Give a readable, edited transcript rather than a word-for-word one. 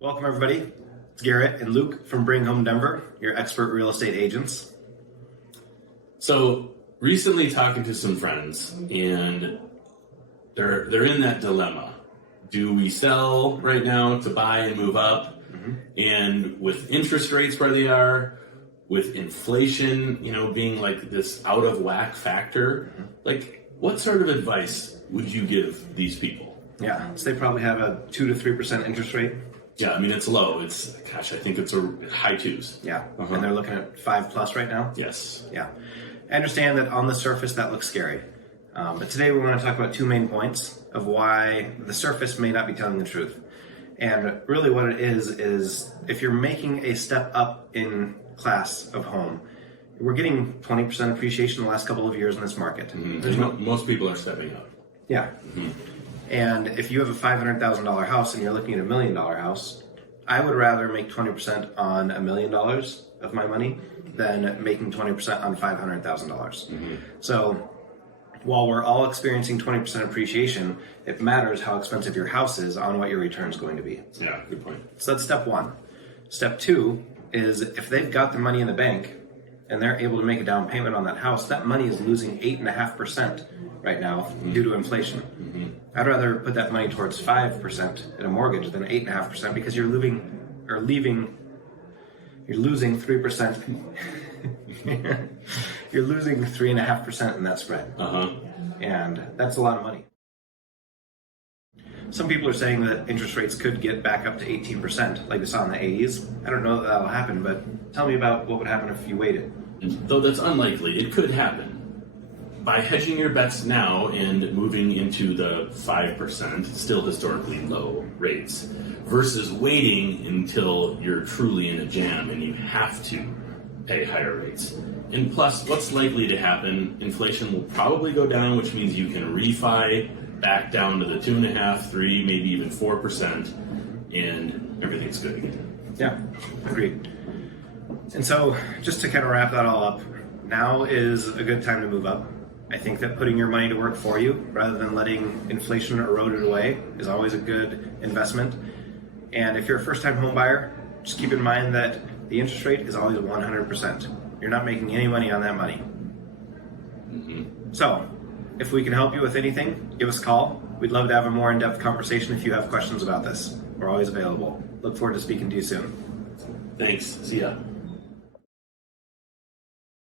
Welcome everybody. It's Garrett and Luke from Bring Home Denver, your expert real estate agents. So recently talking to some friends, and they're in that dilemma. Do we sell right now to buy and move up? And with interest rates where they are, with inflation, being like this out of whack factor, like what sort of advice would you give these people? Yeah, so they probably have a 2 to 3% interest rate. Yeah, I mean, it's low. I think it's a high twos. Yeah, and they're looking at 5+ right now. Yes. Yeah, I understand that on the surface that looks scary. But today we're going to talk about two main points of why the surface may not be telling the truth. And really what it is if you're making a step up in class of home, we're getting 20% appreciation the last couple of years in this market. Most people are stepping up. Yeah. And if you have a $500,000 house and you're looking at $1 million house, I would rather make 20% on $1 million of my money than making 20% on $500,000. So while we're all experiencing 20% appreciation, it matters how expensive your house is on what your return is going to be. Yeah, good point. So that's step one. Step two is if they've got the money in the bank and they're able to make a down payment on that house, that money is losing 8.5% right now due to inflation. I'd rather put that money towards 5% in a mortgage than 8.5% because you're losing 3%. You're losing 3.5% in that spread. And that's a lot of money. Some people are saying that interest rates could get back up to 18%, like we saw in the 80s. I don't know that that'll happen, but tell me about what would happen if you waited. Though that's unlikely, it could happen. By hedging your bets now and moving into the 5%, still historically low rates, versus waiting until you're truly in a jam and you have to pay higher rates. And plus, what's likely to happen, inflation will probably go down, which means you can refi back down to the 2.5%, 3%, maybe even 4%, and everything's good again. Yeah, agreed. And so, just to kind of wrap that all up, now is a good time to move up. I think that putting your money to work for you, rather than letting inflation erode it away, is always a good investment. And if you're a first-time home buyer, just keep in mind that the interest rate is always 100%. You're not making any money on that money. So, if we can help you with anything, give us a call. We'd love to have a more in-depth conversation if you have questions about this. We're always available. Look forward to speaking to you soon. Thanks. See ya.